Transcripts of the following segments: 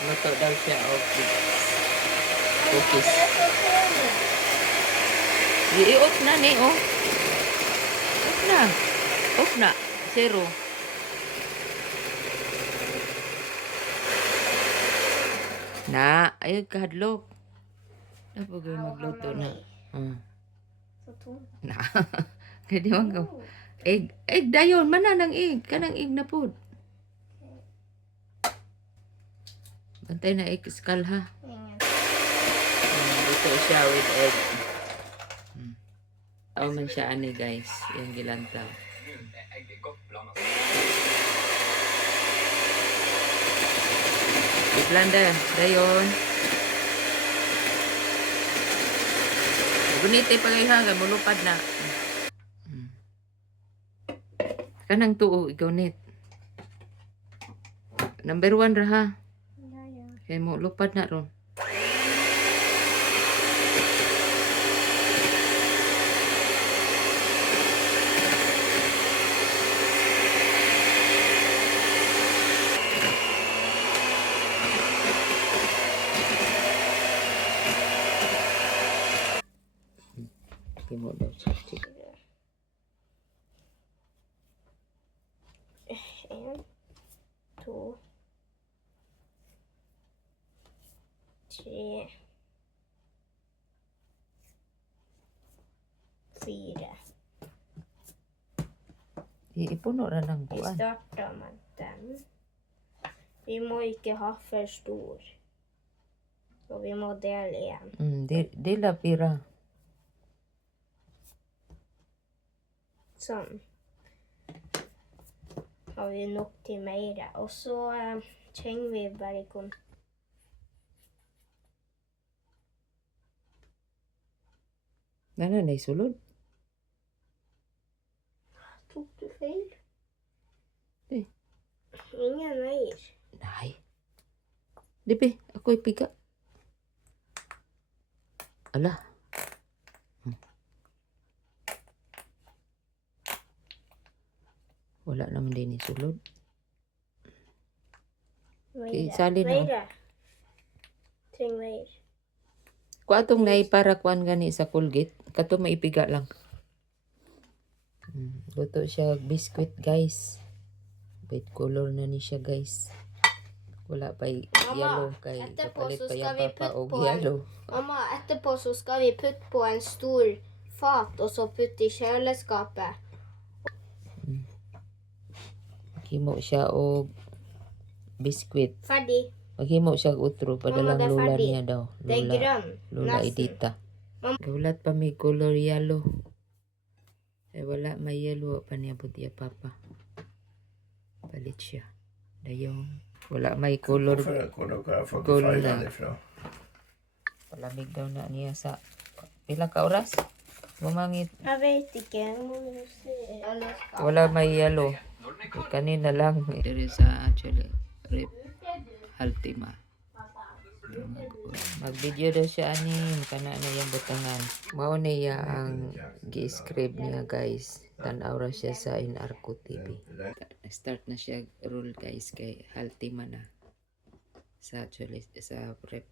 Luto daw siya o cookies. I-off na ni, oh. Off na. Off na. Zero. Na, ay kahadlok. Dapat kayo magluto na. Tom. Na. Kaya di man ka. Egg, egg dayon. Mana ng egg. Kanang egg na po. Bantay na egg skal ha. Ingen. Mm, Dito siya with egg. Mm. Tao man siya ani guys. Yung gilantaw. Iblanda. Dayon. Gunite pa kayo ha. Mulupad na. Mm. Kanang tuo. Ikaw net. Number one ra ha. Ja, ja. Kaya mo lupad na ron. Hindi mo daw siya. Tre, fire. Ipuno ra ng Vi starter med den. Vi må ikke ha for stor. Og vi må dele igjen. Mm, di, dila pira. Sånn. Har vi nok til mer. Og så eh, trenger vi bare kon... Nana na sulod. Tok du feil? Eh. Ingen mer. Nay. Dibe, ako'y piga. Ala. Hmm. Wala naman din isulod. Mer. sali na. Mer. Trenger mer. Kung atong nay para kuan gani sa Colgate, kato maipiga lang. Hmm. Luto siya biscuit guys. Bait color na ni siya guys. Wala pa yellow kay kapalit pa yan vi papa og yellow. Mamma, etterpå så skal vi putte på en stor fat, og så putte i kjøleskapet. Himo siya og biscuit. Ferdig. Maghimo siya utro padalang ferdig. niya daw. Nesten. Edita. Mam- Kaulat pa may color yellow. Eh wala may yellow pa niya buti ya papa. Palit siya. Dayong. Wala may color. Feilene na. Palamig daw na niya sa pila ka oras? Kjøleskapet. Wala may yellow. Kanina lang. Dere sa actually rip Altima. Mag-video daw siya ani kana na yung butangan. Mao niya ang gi-scribe niya guys. Tanaw ra siya sa Inarco TV. Start na siya roll guys kay Altima na. Sa actually sa prep.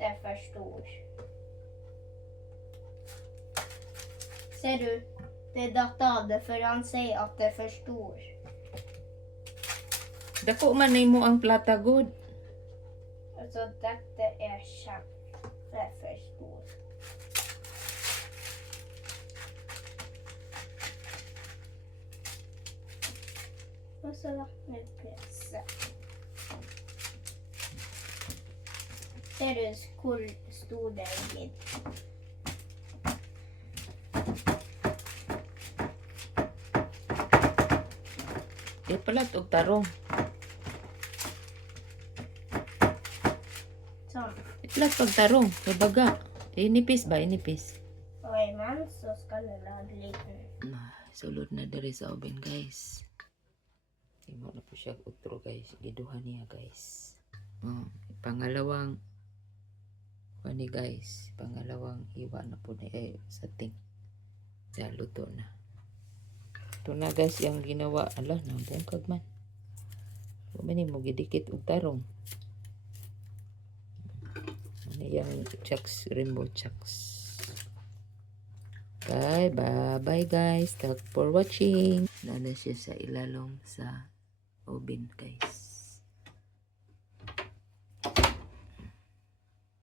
Er for stor. Ser du? Det er datt av det, for han sier at det er for stor. Dako man nimo ang plata good. Altså, dette er kjempe for stor. Og så la meg presse. Ser du hvor stor det er blitt? Di pala og tarong. Sånn. Itlat pag tarong. Kay baga. Inipis ba? Inipis. Og imens så skal jeg lage liten Nah, sulod na diri sa oven guys. Imo na po siya utro guys. Giduhan niya guys. Oh, pangalawang Pani guys, pangalawang hiwa na po ni eh, sa ting. Sa luto na. Ito na guys, yung ginawa. Ala, nabungkag man. Huwag man mo gidikit og tarong. Ano yung chucks, rainbow chucks. Bye, bye, bye guys. Thank for watching. Nana siya sa ilalong sa oven guys.